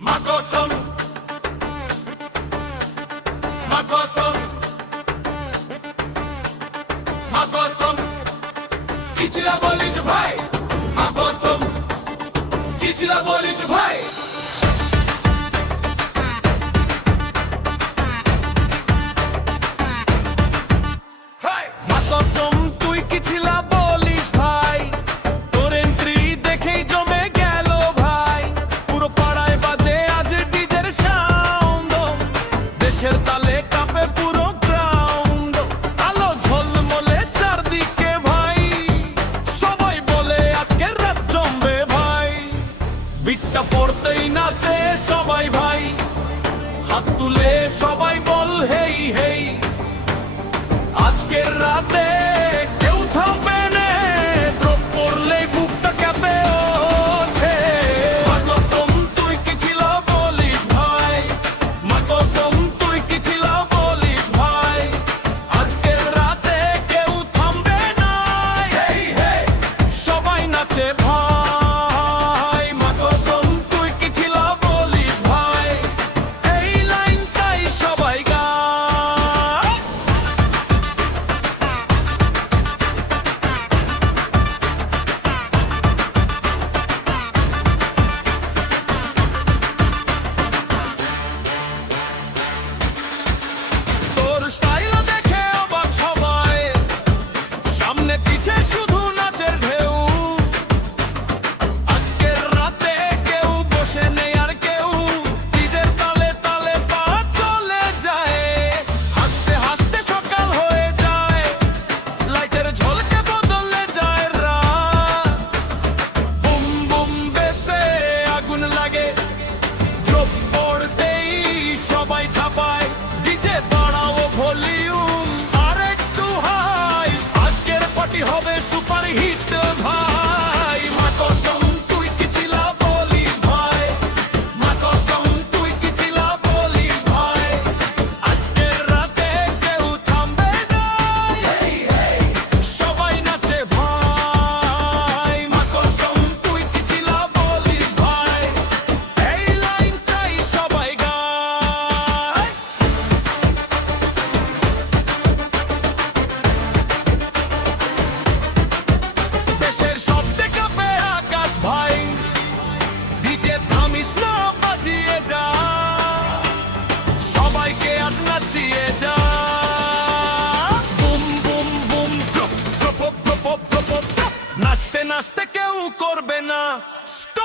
Makosam, makosam, makosam. Kichila bolish bhai, makosam. Kichila bolish bhai. Hey, makosam তুই কিছিলা বলিস ভাই তোর এন্ট্রি দেখেই জমে গেল ভাই পুরো পাড়ায় বাজে আজ ডিজের সাউন্ড দেশের তালে কাঁপে পুরো গ্রাউন্ড আলো ঝলমলে চারদিকে ভাই সবাই বলে আজকে রাত জমবে ভাই বিটটা পড়তেই নাচে সবাই ভাই হাত তুলে সবাই বল হেই হেই আজকের রাতে কেউ থামবে না ড্রপ পড়লেই বুকটা কেঁপে ওঠে মাকসম তুই কি ছিল বলিস ভাই মাকসম তুই কি ছিল বলিস ভাই আজকের রাতে কেউ থামবে না হেই হেই সবাই নাচে ভাই মাকসম তুই কি ছিল বলিস ভাই এই লাইনটাই সবাই গায় তোর স্টাইল দেখে অবাক সবাই সামনে পিছে শুধু নাচের ঢেউ আজকের রাতে কেউ বসে নেই আর কেউ ডিজের তালে তালে পা চলে যায় হাসতে হাসতে সকাল হয়ে যায় লাইটের ঝলকে বদলে যায় রাত বুম বুম বেসে আগুন লাগে ড্রপ পড়তেই সবাই ঝাঁপায় ডিজে বাড়াও ভলিউম আর একটু হাই আজকের পার্টি হবে সুপার হিট ভাই মাকসম তুই কি ছিলা বলিস ভাই মাকসম তুই কি ছিলা বলিস ভাই আজকের রাতে কেউ থামবে না হেই হেই সবাই নাচে ভাই মাকসম তুই কি ছিলা বলিস ভাই এই লাইনটাই সবাই গায় দেশের শব্দে কাঁপে আকাশ ভাই ডিজে থামিস না বাজিয়ে যা সবাইকে আজ নাচিয়ে যা boom boom boom drop drop drop drop drop নাচতে নাচতে কেউ করবে না স্টপ